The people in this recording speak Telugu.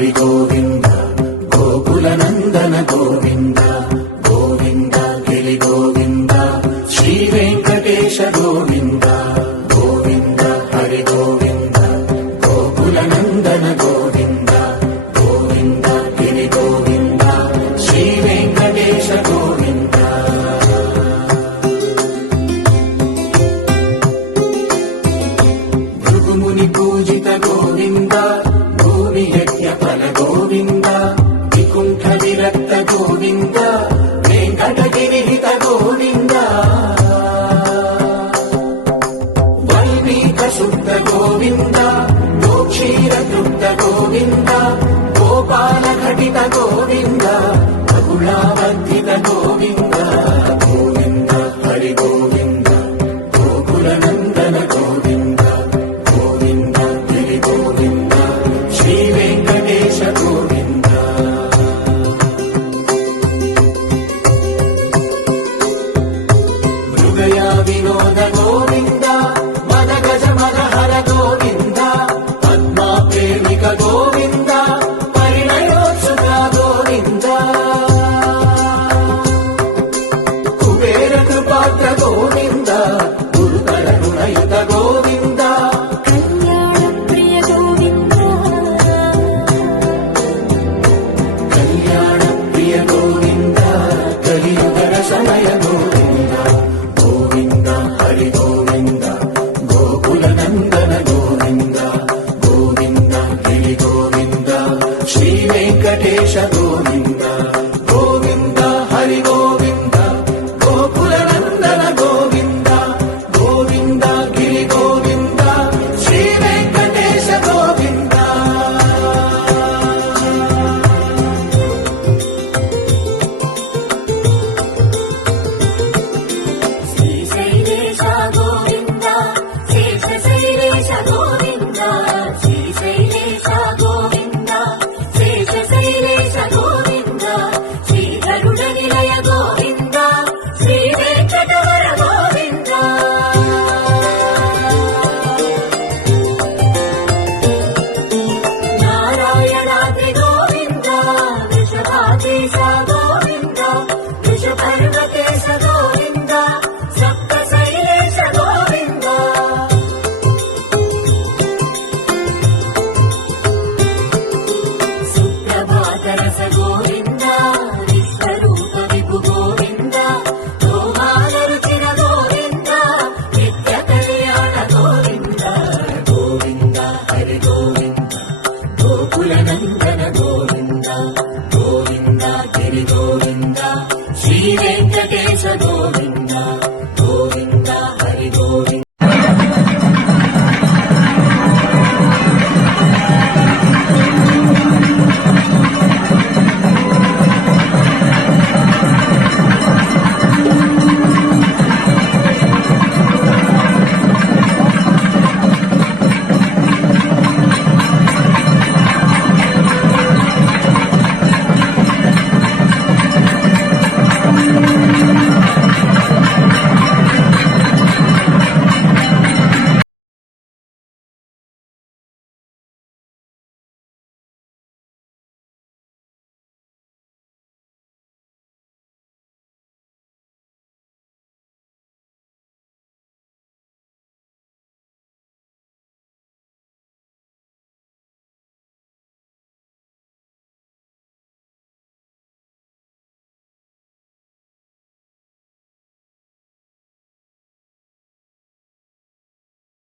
హరి గోవింద గోకుల నందన గోవింద గోవింద గిరి గోవింద శ్రీ వెంకటేశ గోవింద గోవింద హరి గోవింద గోకుల నందన గోవింద గోవింద గిరి గోవింద శ్రీ వెంకటేశ గోవింద. భృగుముని పూజిత గోవింద భూమి యజ్ఞ ఫల గోవింద వికుంఠ విరక్త గోవింద వెంకటగిరిహిత గోవింద వైదిక శుద్ధ గోవింద గోక్షీర తృప్త గోవింద గోపాల ఘటిత గోవింద బహుళావర్ధిత గోవింద గోవింద హరి గోవింద గోకుల నందన గోవింద గోవింద గిరి గోవింద శ్రీ వెంకటేశ గోవింద. మృగయా వినోద గోవింద మద గజ మద హర గోవింద పద్మా ప్రేమిక గోవింద పరిణయోత్సుక గోవింద కుబేర కృపాత్ర గోవింద గురుతర రుణయుత గోవింద కళ్యాణ ప్రియ గోవింద కలియుగ సమయ గోవింద గోవింద హరి గోవింద గోకుల నందన గోవింద గోవింద గిరి గోవింద శ్రీ వెంకటేశ గోవింద గోవింద హరి గోవింద గోకుల నందన గోవింద గోవింద గిరి గోవింద శ్రీ వెంకటేశ గోవింద. శ్రీశైలేశ గోవింద శేషశైలేశ గోవింద శ్రీశైలేశ గోవింద శేషశైలేశ గోవింద శ్రీధరుడ నిలయ గోవింద శ్రీ వెంకటవర గోవింద నారాయణాద్రి గోవింద వృషభాదేశ గోవింద వృషపర్వతేశ గోవింద సప్తశైలేశ గోవింద సుప్రభాతరస గోవింద విశ్వరూప విభు గోవింద గోమాల రుచిర గోవింద నిత్య కళ్యాణ గోవింద గోవింద హరి గోవింద గోకుల నందన